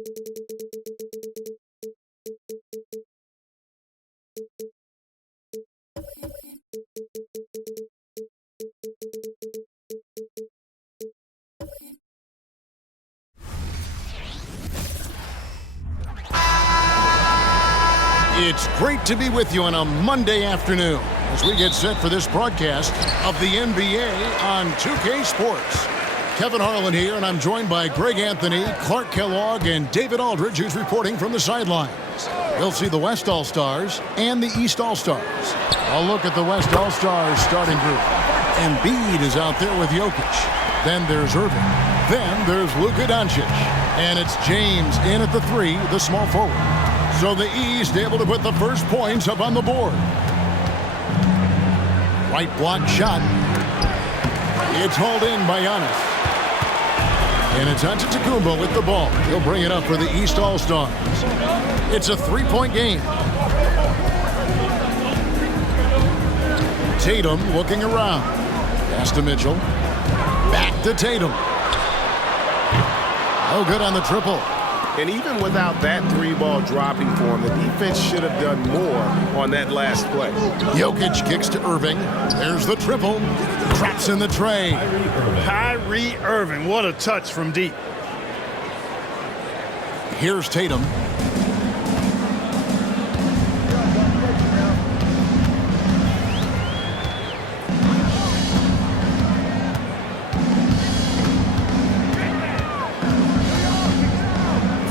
It's great to be with you on a Monday afternoon as we get set for this broadcast of the NBA on 2K Sports. Kevin Harlan here, and I'm joined by Greg Anthony, Clark Kellogg, and David Aldridge, who's reporting from the sidelines. We'll see the West All-Stars and the East All-Stars. I'll look at the West All-Stars starting group. Embiid is out there with Jokic. Then there's Irving. Then there's Luka Doncic. And it's James in at the 3, the small forward. So the East able to put the first points up on the board. Right block shot. It's hauled in by Giannis. And it's Antetokounmpo with the ball. He'll bring it up for the East All-Stars. It's a 3-point game. Tatum looking around. Pass to Mitchell. Back to Tatum. Oh, good on the triple. And even without that 3-ball dropping for him, the defense should have done more on that last play. Jokic kicks to Irving. There's the triple. Traps in the tray. Kyrie Irving, what a touch from deep. Here's Tatum.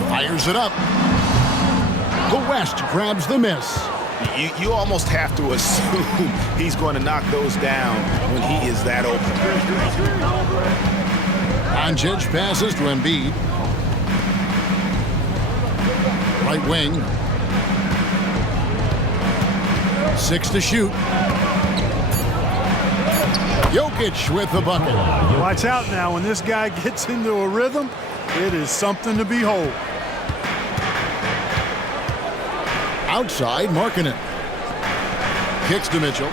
Fires it up. The West grabs the miss. You almost have to assume he's going to knock those down when he is that open. Doncic passes to Embiid. Right wing. 6 to shoot. Jokic with the bucket. Watch out now. When this guy gets into a rhythm, it is something to behold. Outside, Markkanen. Kicks to Mitchell.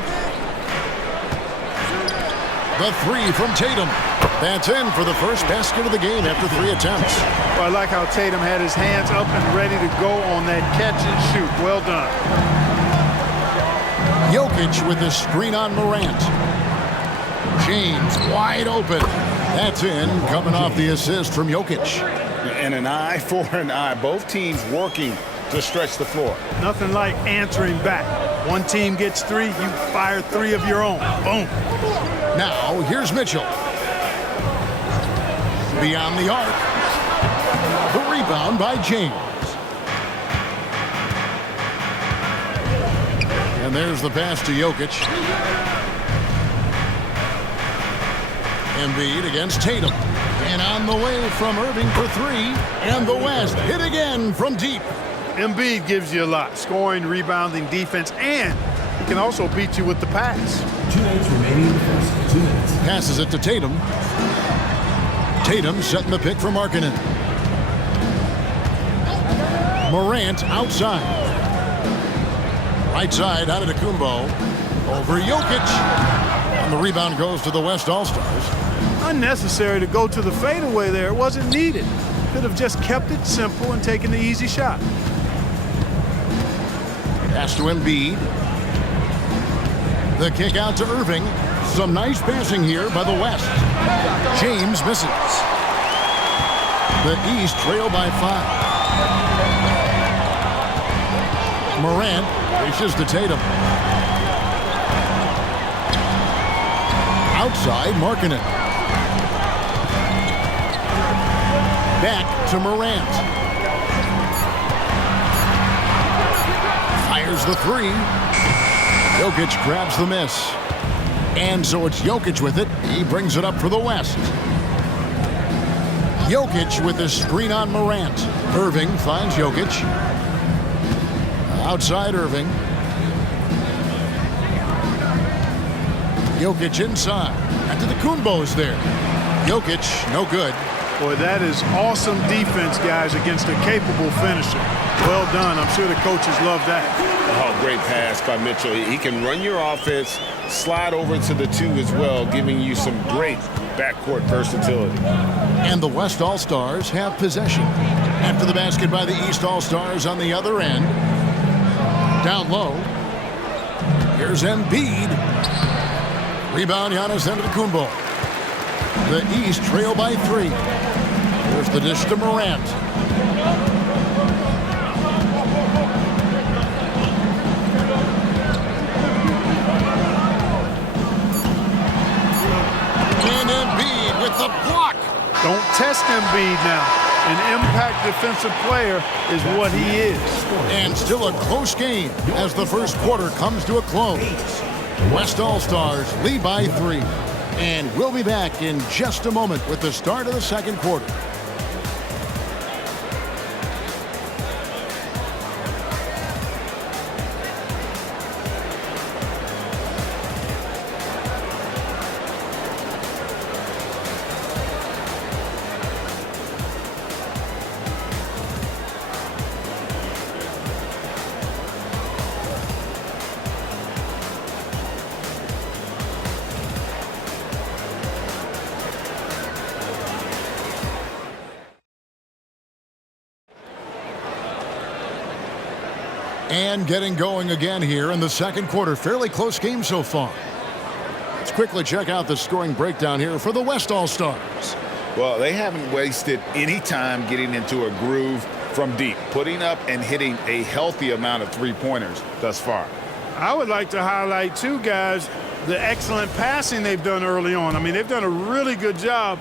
The 3 from Tatum. That's in for the first basket of the game after 3 attempts. Well, I like how Tatum had his hands up and ready to go on that catch and shoot. Well done. Jokic with the screen on Morant. James wide open. That's in, coming off the assist from Jokic. And an eye for an eye. Both teams working to stretch the floor. Nothing like answering back. One team gets 3, you fire 3 of your own. Boom. Now, here's Mitchell. Beyond the arc. The rebound by James. And there's the pass to Jokic. Embiid against Tatum. And on the way from Irving for 3. And the West hit again from deep. Embiid gives you a lot. Scoring, rebounding, defense, and he can also beat you with the pass. 2 minutes remaining in the first. 2 minutes. Passes it to Tatum. Tatum setting the pick for Markkanen. Morant outside. Right side, Antetokounmpo. Over Jokic. And the rebound goes to the West All-Stars. Unnecessary to go to the fadeaway there. It wasn't needed. Could have just kept it simple and taken the easy shot. Pass to Embiid. The kick out to Irving. Some nice passing here by the West. James misses. The East trail by 5. Morant reaches to Tatum. Outside, Markkanen. Back to Morant. Fires the 3. Jokic grabs the miss. And so it's Jokic with it. He brings it up for the West. Jokic with the screen on Morant. Irving finds Jokic. Outside Irving. Jokic inside. Antetokounmpo's there. Jokic, no good. Boy, that is awesome defense, guys, against a capable finisher. Well done. I'm sure the coaches love that. Oh, great pass by Mitchell. He can run your offense, slide over to the 2 as well, giving you some great backcourt versatility. And the West All-Stars have possession. After the basket by the East All-Stars on the other end. Down low. Here's Embiid. Rebound, Giannis Antetokounmpo. The East trail by 3. Here's the dish to Morant. And Embiid with the block. Don't test Embiid now. An impact defensive player is what he is. And still a close game as the first quarter comes to a close. West All-Stars lead by 3. And we'll be back in just a moment with the start of the second quarter. And getting going again here in the second quarter. Fairly close game so far. Let's quickly check out the scoring breakdown here for the West All-Stars. Well, they haven't wasted any time getting into a groove from deep, putting up and hitting a healthy amount of three-pointers thus far. I would like to highlight, too, guys, the excellent passing they've done early on. I mean, they've done a really good job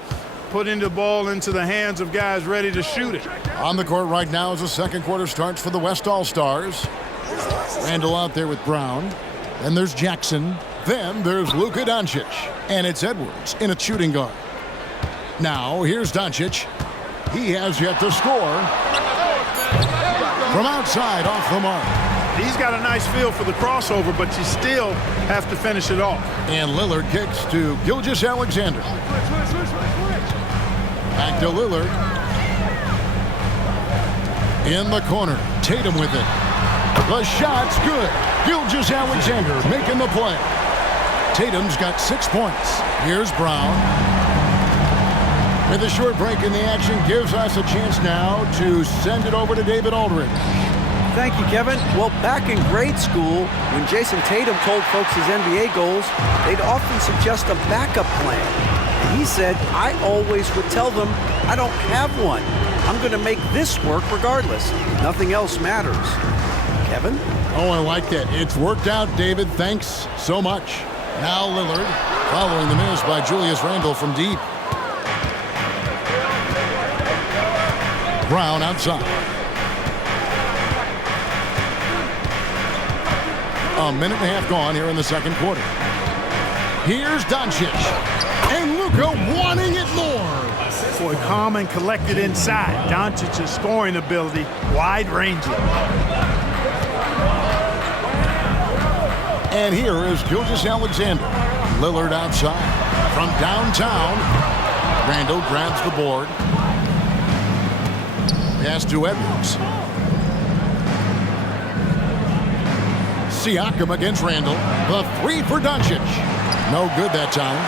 putting the ball into the hands of guys ready to shoot it. On the court right now as the second quarter starts for the West All-Stars. Randall out there with Brown. Then there's Jackson. Then there's Luka Doncic. And it's Edwards in a shooting guard. Now here's Doncic. He has yet to score. From outside off the mark. He's got a nice feel for the crossover, but you still have to finish it off. And Lillard kicks to Gilgeous-Alexander. Back to Lillard. In the corner. Tatum with it. The shot's good. Gilgeous-Alexander making the play. Tatum's got 6 points. Here's Brown. With a short break in the action, gives us a chance now to send it over to David Aldridge. Thank you, Kevin. Well, back in grade school, when Jason Tatum told folks his NBA goals, they'd often suggest a backup plan. And he said, I always would tell them, I don't have one. I'm going to make this work regardless. Nothing else matters. Kevin? Oh, I like that. It's worked out, David. Thanks so much. Now Lillard, following the miss by Julius Randle from deep. Brown outside. A minute and a half gone here in the second quarter. Here's Doncic. And Luka wanting it more. Boy, calm and collected inside. Doncic's scoring ability, wide-ranging. And here is Gilgeous-Alexander. Lillard outside. From downtown. Randall grabs the board. Pass to Edwards. Siakam against Randall. The three for Doncic. No good that time.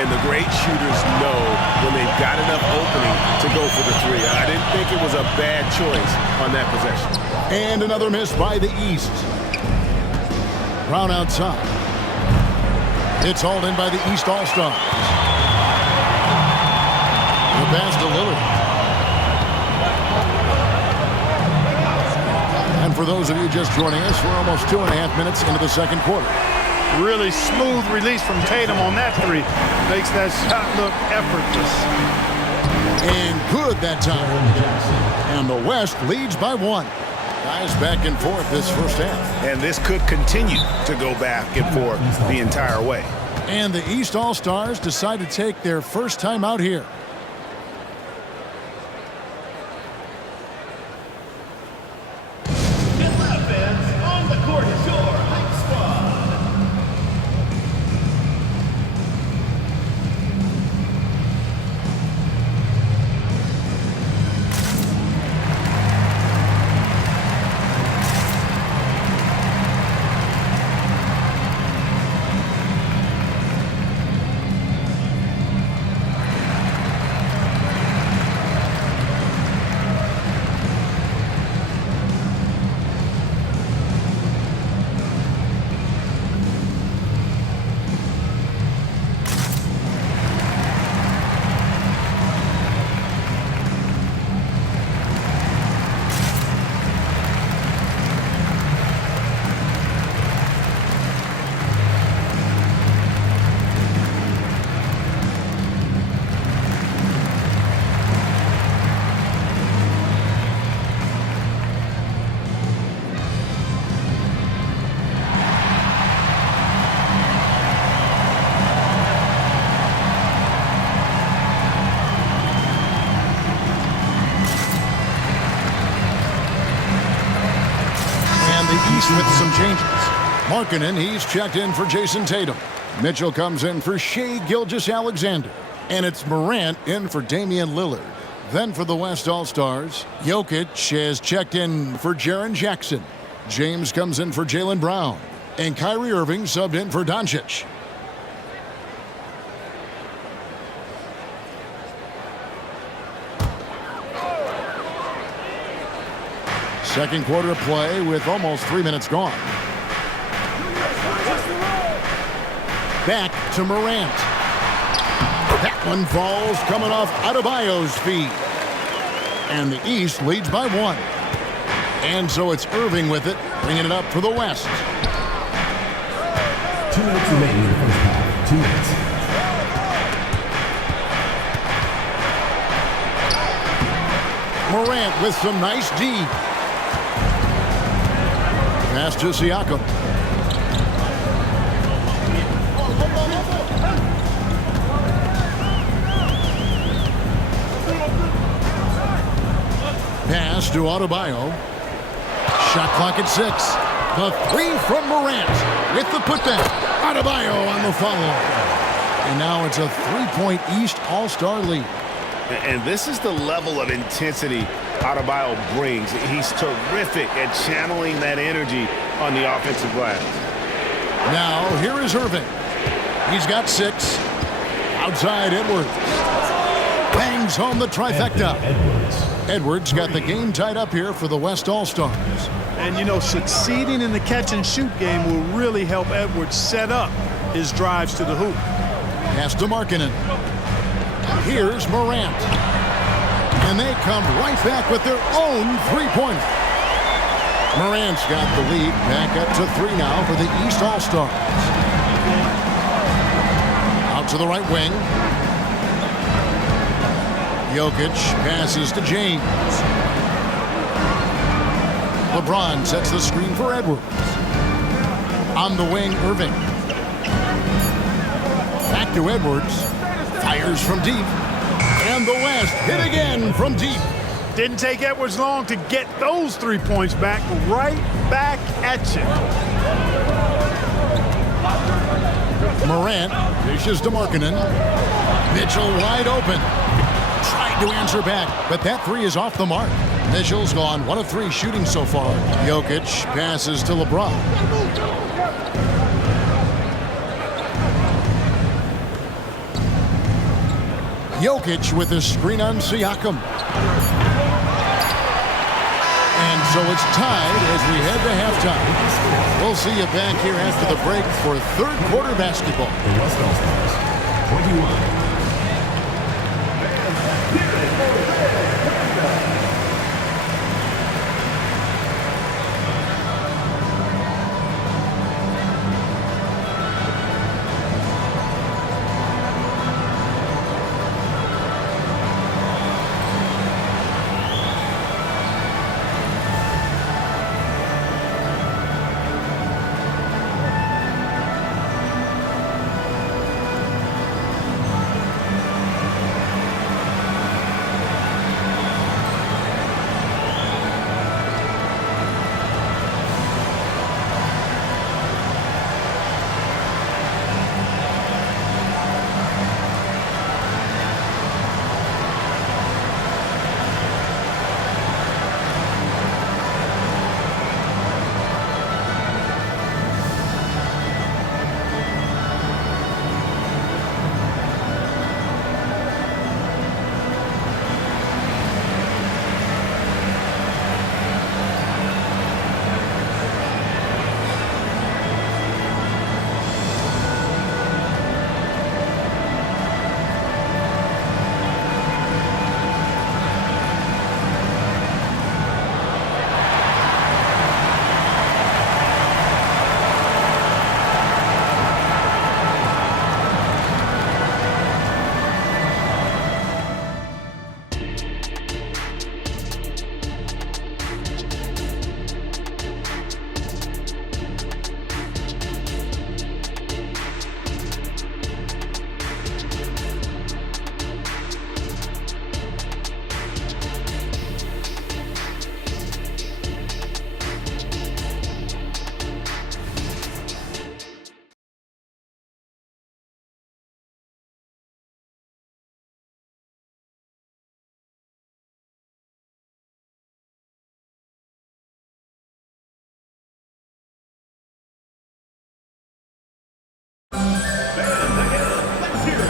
And the great shooters know when they've got enough opening to go for the three. I didn't think it was a bad choice on that possession. And another miss by the East. Brown outside. It's hauled in by the East All-Stars. The pass to Lillard. And for those of you just joining us, we're almost 2.5 minutes into the second quarter. Really smooth release from Tatum on that three. Makes that shot look effortless. And good that time. And the West leads by 1. Guys back and forth this first half. And this could continue to go back and forth the entire way. And the East All-Stars decide to take their first time out here. East with some changes. Markkanen, he's checked in for Jason Tatum. Mitchell comes in for Shai Gilgeous-Alexander. And it's Morant in for Damian Lillard. Then for the West All-Stars, Jokic has checked in for Jaren Jackson. James comes in for Jaylen Brown. And Kyrie Irving subbed in for Doncic. Second quarter of play with almost 3 minutes gone. Back to Morant. That one falls coming off Adebayo's feet. And the East leads by 1. And so it's Irving with it, bringing it up for the West. 2 minutes remaining in the first half. 2 minutes. Morant with some nice D. Pass to Siakam. Pass to Adebayo. Shot clock at 6. The 3 from Morant with the putback. Adebayo on the follow. And now it's a 3-point East All-Star lead. And this is the level of intensity Adebayo brings. He's terrific at channeling that energy on the offensive glass. Now, here is Irving. He's got 6. Outside Edwards. Bangs home the trifecta. Edwards got the game tied up here for the West All-Stars. And, you know, succeeding in the catch-and-shoot game will really help Edwards set up his drives to the hoop. Pass to Markkanen. Here's Morant. And they come right back with their own three-pointer. Morant's got the lead back up to 3 now for the East All-Stars. Out to the right wing. Jokic passes to James. LeBron sets the screen for Edwards. On the wing, Irving. Back to Edwards. Fires from deep. And the West hit again from deep. Didn't take Edwards long to get those 3 points back, right back at you. Morant dishes to Markkanen. Mitchell wide open. Tried to answer back, but that 3 is off the mark. Mitchell's gone 1 of 3 shooting so far. Jokic passes to LeBron. Jokic with a screen on Siakam. And so it's tied as we head to halftime. We'll see you back here after the break for third quarter basketball. The West All-Stars, 21.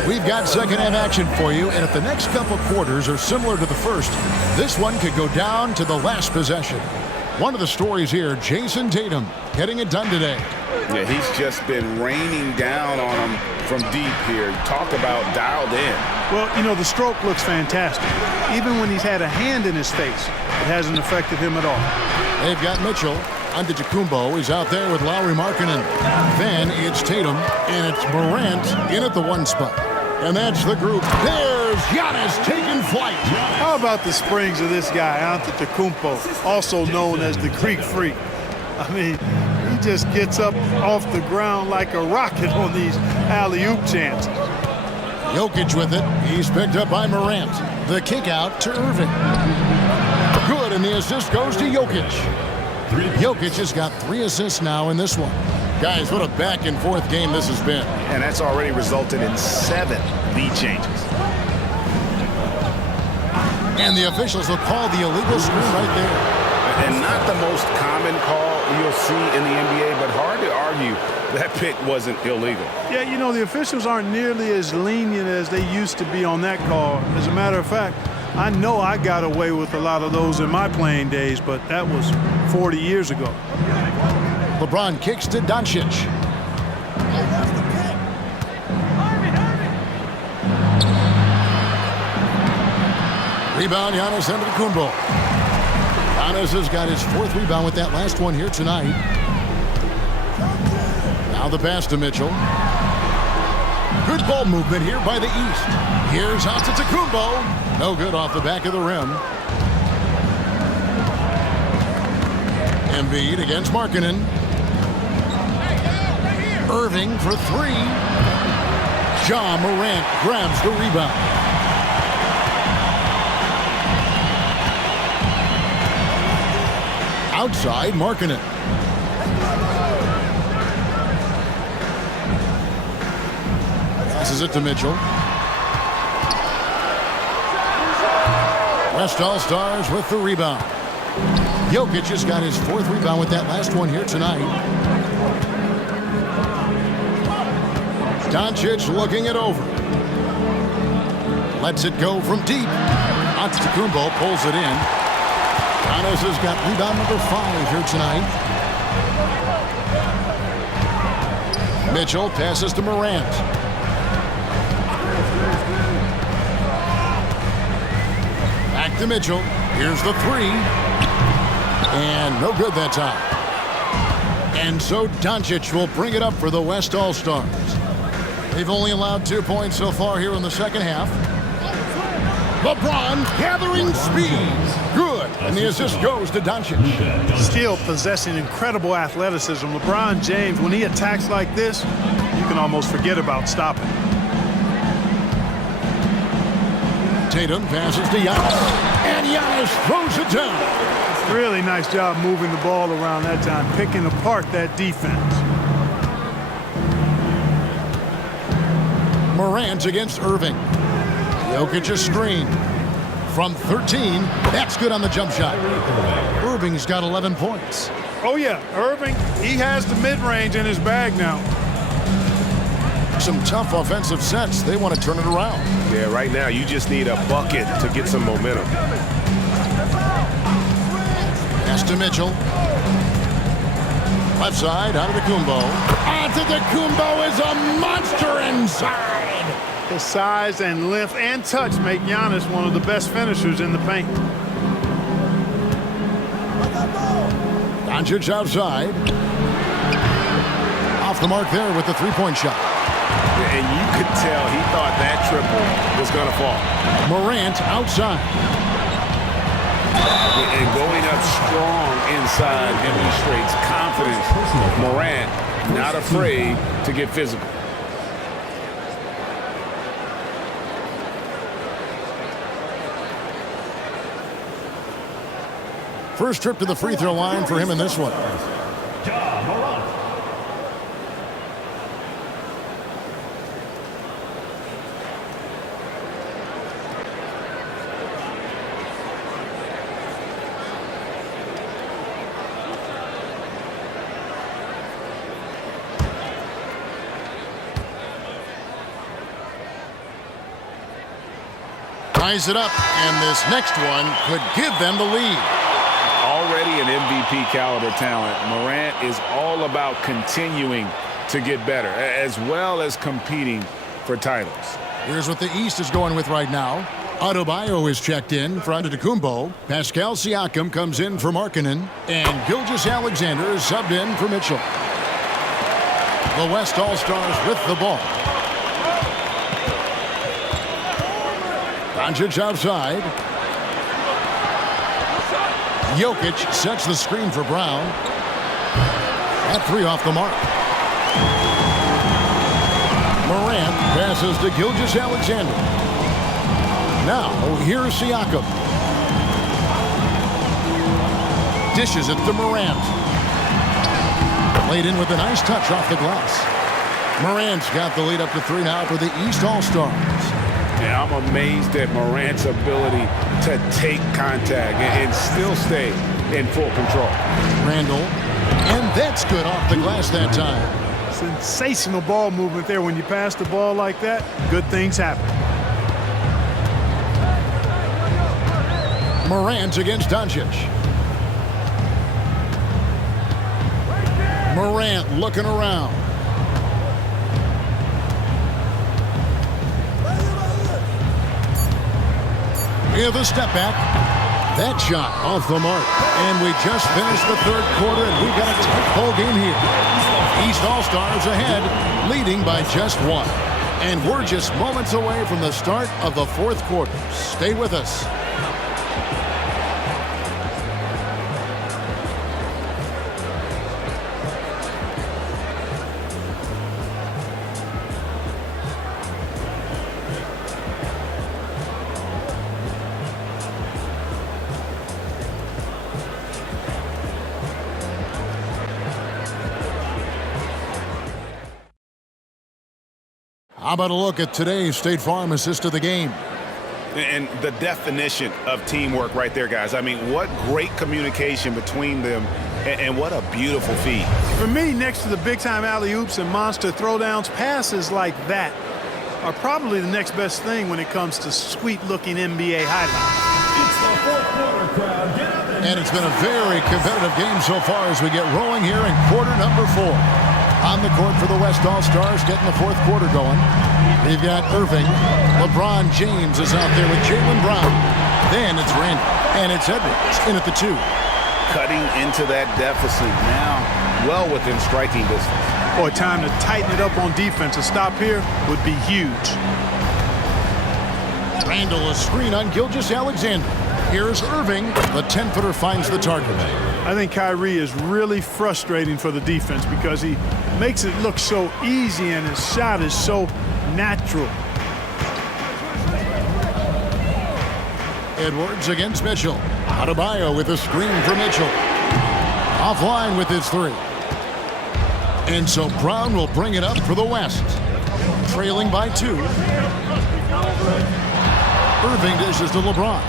We've got second half action for you, and if the next couple quarters are similar to the first, this one could go down to the last possession. One of the stories here, Jason Tatum getting it done today. Yeah, he's just been raining down on him from deep here. Talk about dialed in. Well, you know, the stroke looks fantastic. Even when he's had a hand in his face, it hasn't affected him at all. They've got Mitchell. Antetokounmpo is out there with Lauri Markkanen. Then it's Tatum, and it's Morant in at the one spot. And that's the group. There's Giannis taking flight. How about the springs of this guy, Antetokounmpo, also known as the Greek Freak? I mean, he just gets up off the ground like a rocket on these alley-oop chances. Jokic with it. He's picked up by Morant. The kick out to Irving. Good, and the assist goes to Jokic. Jokic has got 3 assists now in this one. Guys, what a back-and-forth game this has been. And that's already resulted in 7 lead changes. And the officials will call the illegal screen right there. And not the most common call you'll see in the NBA, but hard to argue that pick wasn't illegal. Yeah, you know, the officials aren't nearly as lenient as they used to be on that call. As a matter of fact, I know I got away with a lot of those in my playing days, but that was 40 years ago. LeBron kicks to Doncic. Rebound, Giannis Antetokounmpo. Giannis has got his 4th rebound with that last one here tonight. Now the pass to Mitchell. Good ball movement here by the East. Here's Antetokounmpo. No good off the back of the rim. Embiid against Markkanen. Irving for 3. Ja Morant grabs the rebound. Outside, Markkanen. Passes it to Mitchell. West All-Stars with the rebound. Jokic has got his 4th rebound with that last one here tonight. Doncic looking it over. Lets it go from deep. Antetokounmpo pulls it in. Giannis has got rebound number 5 here tonight. Mitchell passes to Morant. Back to Mitchell. Here's the 3. And no good that time. And so Doncic will bring it up for the West All-Stars. They've only allowed 2 points so far here in the second half. LeBron gathering speed. Good. And the assist goes to Doncic. Still possessing incredible athleticism. LeBron James, when he attacks like this, you can almost forget about stopping. Tatum passes to Giannis. And Giannis throws it down. Really nice job moving the ball around that time, picking apart that defense. Morant against Irving. Jokic a screen. From 13, that's good on the jump shot. Irving's got 11 points. Oh, yeah, Irving, he has the mid-range in his bag now. Some tough offensive sets. They want to turn it around. Yeah, right now you just need a bucket to get some momentum. Pass to Mitchell. Left side, Antetokounmpo. Antetokounmpo is a monster inside. His size and length and touch make Giannis one of the best finishers in the paint. Doncic outside. Off the mark there with the three-point shot. And you could tell he thought that triple was going to fall. Morant outside. And going up strong inside demonstrates confidence. Morant not afraid to get physical. First trip to the free throw line for him in this one. ties it up, and this next one could give them the lead. Already an MVP caliber talent, Morant is all about continuing to get better, as well as competing for titles. Here's what the East is going with right now. Adebayo is checked in for Antetokounmpo. Pascal Siakam comes in for Markkanen. And Gilgeous-Alexander is subbed in for Mitchell. The West All-Stars with the ball. Doncic outside. Jokic sets the screen for Brown. That three off the mark. Morant passes to Gilgeous-Alexander. Now, here's Siakam. Dishes it to Morant. Laid in with a nice touch off the glass. Morant's got the lead up to 3 now for the East All-Stars. Yeah, I'm amazed at Morant's ability to take contact and still stay in full control. Randall, and that's good off the glass that time. Sensational ball movement there. When you pass the ball like that, good things happen. Morant against Doncic. Morant looking around. With a step back. That shot off the mark. And we just finished the third quarter, and we've got a tight ball game here. East All-Stars ahead, leading by just 1. And we're just moments away from the start of the fourth quarter. Stay with us. How about a look at today's State Farm assist of the game? And the definition of teamwork right there, guys. I mean, what great communication between them, and what a beautiful feed. For me, next to the big-time alley-oops and monster throwdowns, passes like that are probably the next best thing when it comes to sweet-looking NBA highlights. It's the fourth quarter, crowd. Get up And it's been a very competitive game so far as we get rolling here in quarter number 4. On the court for the West All-Stars, getting the fourth quarter going. We've got Irving. LeBron James is out there with Jaylen Brown. Then it's Randall. And it's Edwards in at the 2. Cutting into that deficit now, well within striking distance. Boy, time to tighten it up on defense. A stop here would be huge. Randall, a screen on Gilgeous-Alexander. Here's Irving. The 10-footer finds the target. I think Kyrie is really frustrating for the defense because he makes it look so easy and his shot is so natural. Edwards against Mitchell. Adebayo with a screen for Mitchell. Offline with his 3. And so Brown will bring it up for the West. Trailing by 2. Irving dishes to LeBron.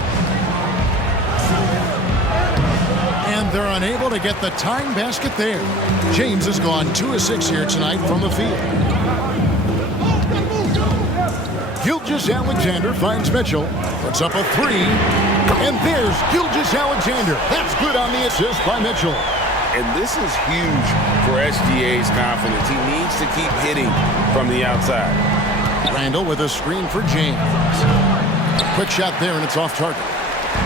And they're unable to get the tying basket there. James has gone 2 of 6 here tonight from the field. Gilgeous-Alexander finds Mitchell. Puts up a 3. And there's Gilgeous-Alexander. That's good on the assist by Mitchell. And this is huge for SGA's confidence. He needs to keep hitting from the outside. Randall with a screen for James. Quick shot there, and it's off target.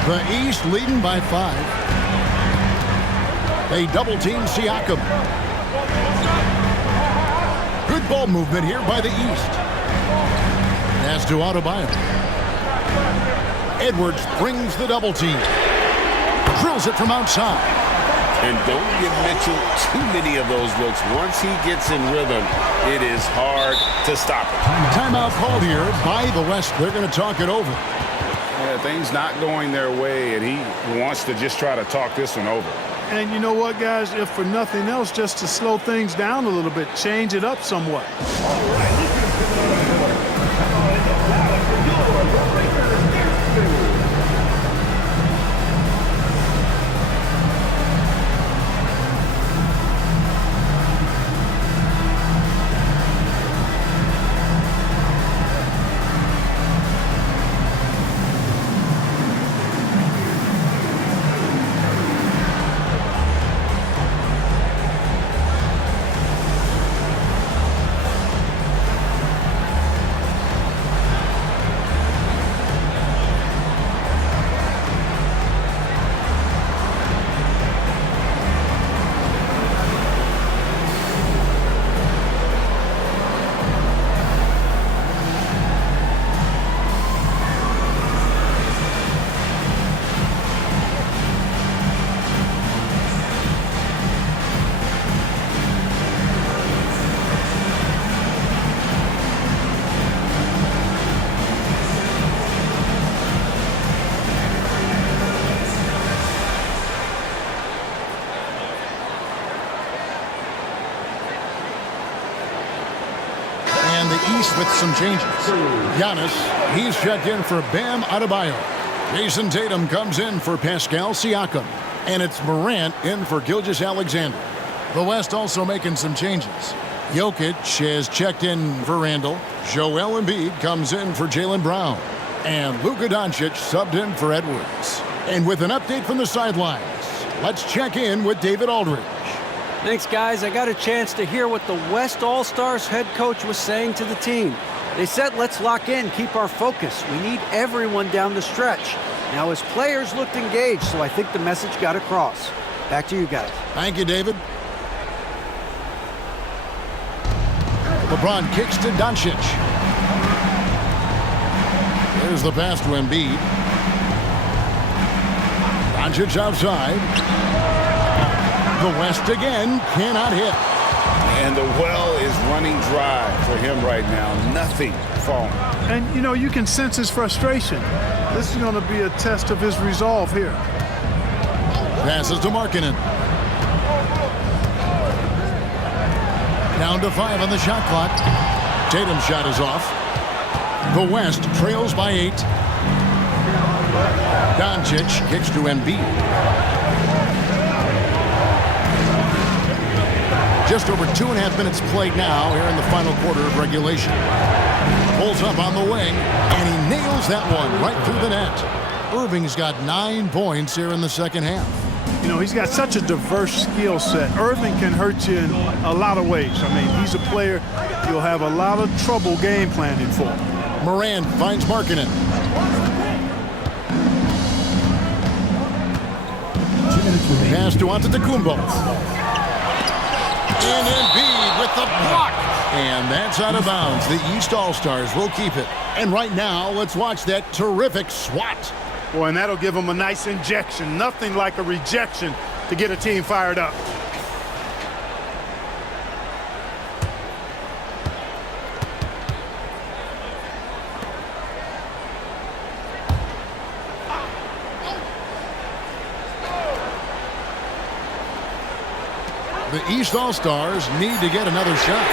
The East leading by 5. They double-team Siakam. Good ball movement here by the East. Pass to Adebayo. Edwards brings the double-team. Drills it from outside. And don't give Mitchell too many of those looks. Once he gets in rhythm, it is hard to stop him. Timeout called here by the West. They're going to talk it over. Yeah, things not going their way, and he wants to just try to talk this one over. And you know what, guys? If for nothing else, just to slow things down a little bit, change it up somewhat. East with some changes. Giannis, he's checked in for Bam Adebayo. Jason Tatum comes in for Pascal Siakam. And it's Morant in for Gilgeous-Alexander. The West also making some changes. Jokic has checked in for Randall. Joel Embiid comes in for Jaylen Brown. And Luka Doncic subbed in for Edwards. And with an update from the sidelines, let's check in with David Aldridge. Thanks, guys. I got a chance to hear what the West All-Stars head coach was saying to the team. They said, let's lock in, keep our focus. We need everyone down the stretch. Now, his players looked engaged, so I think the message got across. Back to you guys. Thank you, David. LeBron kicks to Doncic. There's the pass to Embiid. Doncic outside. The West again cannot hit. And the well is running dry for him right now. Nothing falling. And, you know, you can sense his frustration. This is going to be a test of his resolve here. Passes to Markkanen. Down to 5 on the shot clock. Tatum's shot is off. The West trails by 8. Doncic kicks to Embiid. Just over 2.5 minutes played now here in the final quarter of regulation. Pulls up on the wing, and he nails that one right through the net. Irving's got 9 points here in the second half. You know, he's got such a diverse skill set. Irving can hurt you in a lot of ways. I mean, he's a player you'll have a lot of trouble game planning for. Morant finds Markkanen. Pass to Antetokounmpo. And Embiid with the block. And that's out of bounds. The East All-Stars will keep it. And right now, let's watch that terrific swat. Boy, and that'll give them a nice injection. Nothing like a rejection to get a team fired up. The East All-Stars need to get another shot.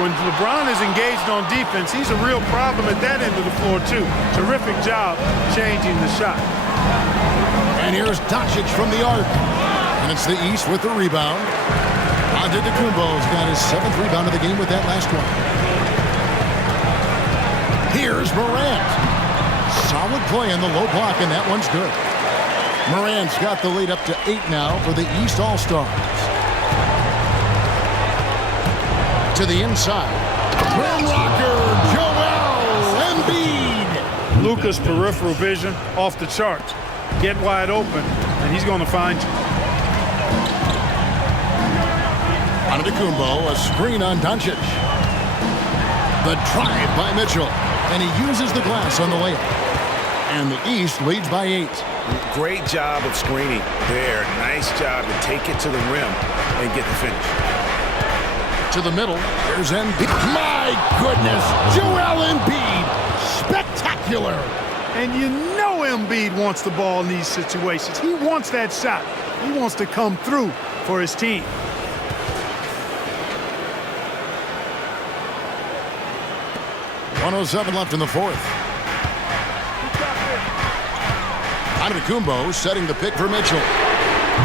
When LeBron is engaged on defense, he's a real problem at that end of the floor, too. Terrific job changing the shot. And here's Doncic from the arc. And it's the East with the rebound. Antetokounmpo's got his 7th rebound of the game with that last one. Here's Morant. Solid play in the low block, and that one's good. Morant's got the lead up to 8 now for the East All-Stars. To the inside. Rim rocker, Joel Embiid. Luka's peripheral vision off the charts. Get wide open, and he's going to find you. Antetokounmpo, a screen on Doncic. The drive by Mitchell, and he uses the glass on the layup. And the East leads by 8. Great job of screening there. Nice job to take it to the rim and get the finish. To the middle, there's Embiid. My goodness, Joel Embiid, spectacular. And you know Embiid wants the ball in these situations. He wants that shot. He wants to come through for his team. .107 left in the fourth. Antetokounmpo setting the pick for Mitchell.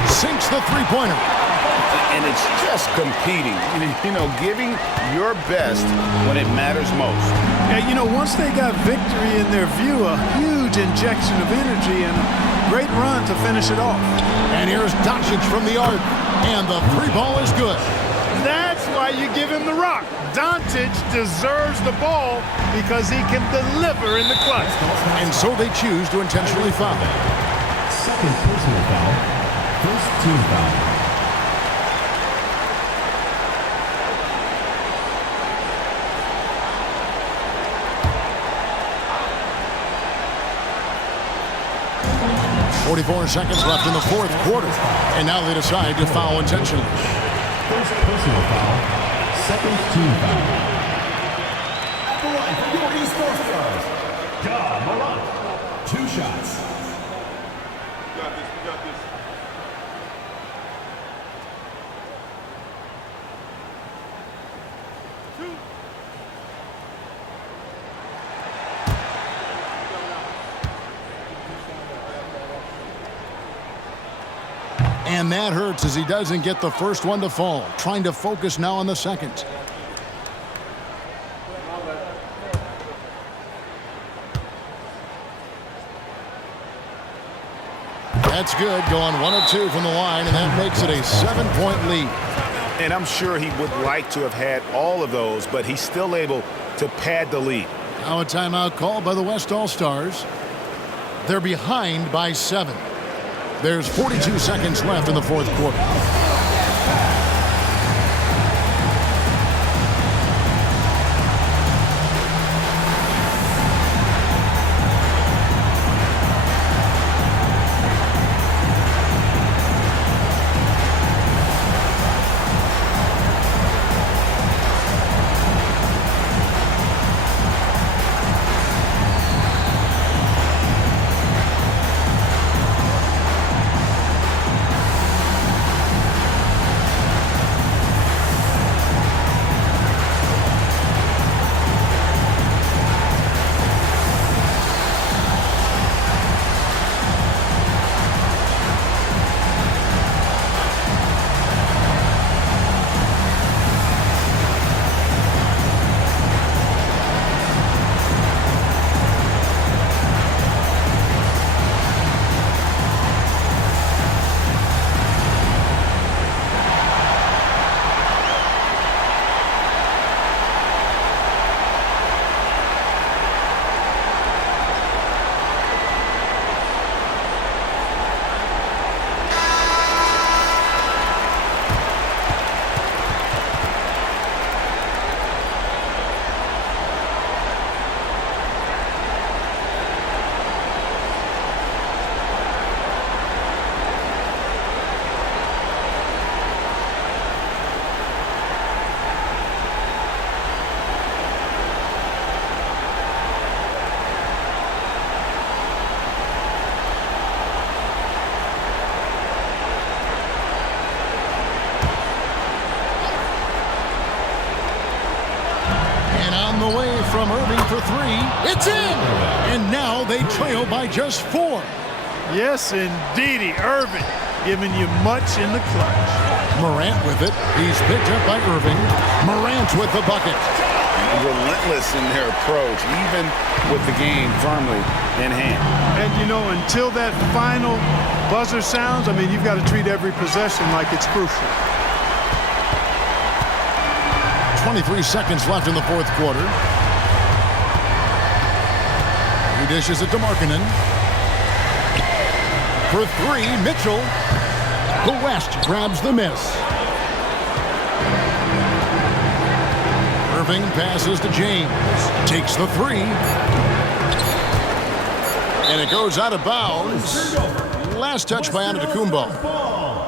Sinks the three-pointer. And it's just competing, you know, giving your best when it matters most. Yeah, you know, once they got victory in their view, a huge injection of energy and a great run to finish it off. And here's Doncic from the arc, and the three ball is good. That's why you give him the rock. Doncic deserves the ball because he can deliver in the clutch. And so they choose to intentionally foul. Second personal foul. First team foul. .44 seconds left in the fourth quarter. And now they decide to foul intentionally. First personal foul. Second team foul. At the line for your East All-Stars, Ja Morant. 2 shots. We got this. And that hurts as he doesn't get the first one to fall. Trying to focus now on the second. That's good, going 1 of 2 from the line, and that makes it a 7-point lead. And I'm sure he would like to have had all of those, but he's still able to pad the lead. Now a timeout called by the West All-Stars. They're behind by 7. There's 42 seconds left in the fourth quarter. From Irving for 3. It's in! And now they trail by just 4. Yes, indeedy. Irving giving you much in the clutch. Morant with it. He's picked up by Irving. Morant with the bucket. Relentless in their approach, even with the game firmly in hand. And, you know, until that final buzzer sounds, I mean, you've got to treat every possession like it's crucial. 23 seconds left in the fourth quarter. He dishes it to Markkanen. For 3, Mitchell. The West grabs the miss. Irving passes to James. Takes the 3. And it goes out of bounds. Last touch by Antetokounmpo.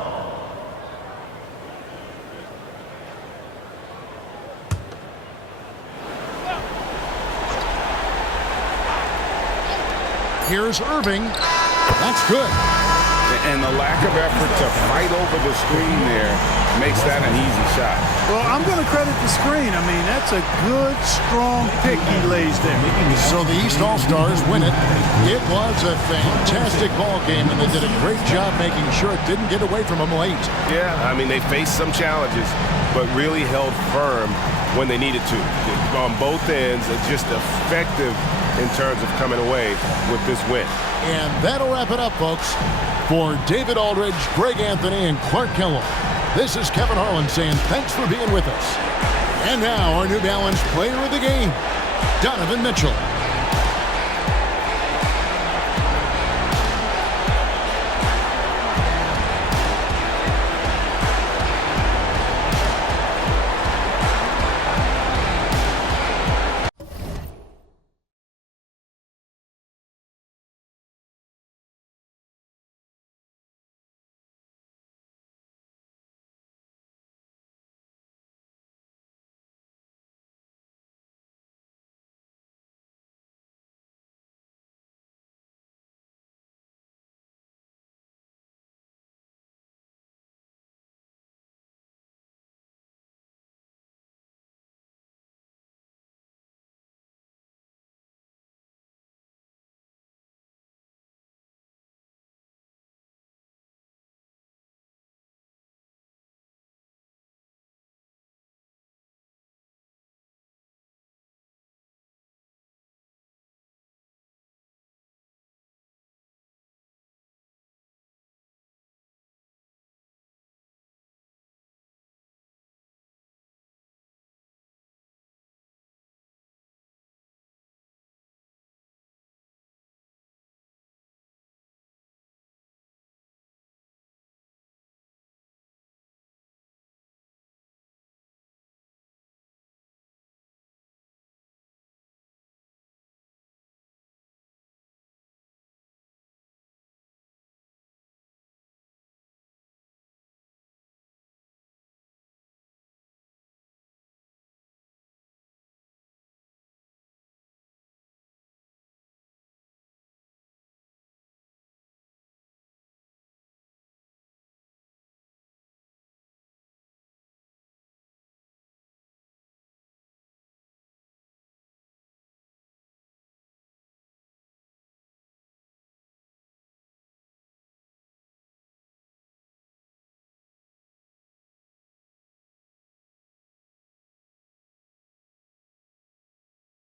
Here's Irving. That's good. And the lack of effort to fight over the screen there makes that an easy shot. Well, I'm going to credit the screen. I mean, that's a good, strong pick he lays there. So the East All-Stars win it. It was a fantastic ball game, and they did a great job making sure it didn't get away from them late. Yeah, I mean, they faced some challenges, but really held firm when they needed to. On both ends, just effective in terms of coming away with this win. And that'll wrap it up, folks. For David Aldridge, Greg Anthony, and Clark Kellogg, this is Kevin Harlan saying thanks for being with us. And now our New Balance player of the game, Donovan Mitchell.